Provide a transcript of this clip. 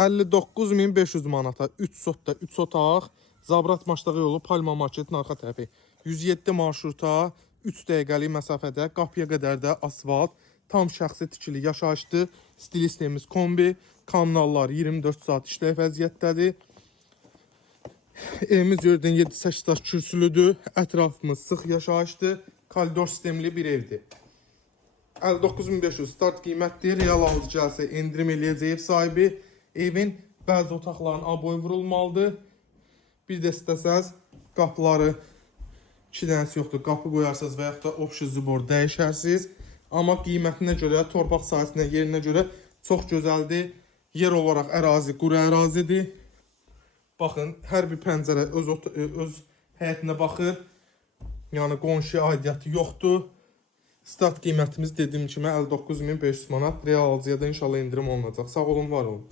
59.500 manata 3 sotda 3 otaq, Zabrat Maçdağı yolu Palma Marketin arxa tərəfi. 107 marşruta 3 dəqiqəlik məsafədə, qapıya qədər də asfalt, tam şəxsi tikili yaşayışdır. Stilistimiz kombi, kommunallar 24 saat işlək vəziyyətdədir. Evimiz gördüyün 7-8 daş kürsülüdür. Ətrafımız sıx yaşayışdır. Koridor sistemli bir evdir. 59.500 start qiymətdir. Real alıcı gəlsə endirim eləyəcək ev sahibi. Evin bəzi otaqlarının aboy vurulmalıdır. Bir də istəsəz qapıları 2 dənəsi yoxdur. Qapı qoyarsınız və yaxud da option zubor dəyişərsiniz. Amma qiymətinə görə, torpaq sahəsinə, yerinə görə çox gözəldir. Yer olaraq ərazi quru ərazidir. Baxın, hər bir pəncərə öz həyətinə baxır. Yəni qonşuya aidiyyəti yoxdur. Start qiymətimiz dediyim kimi 59.500 manat. Real alıcıya da inşallah indirim olunacaq. Sağ olun, var olun.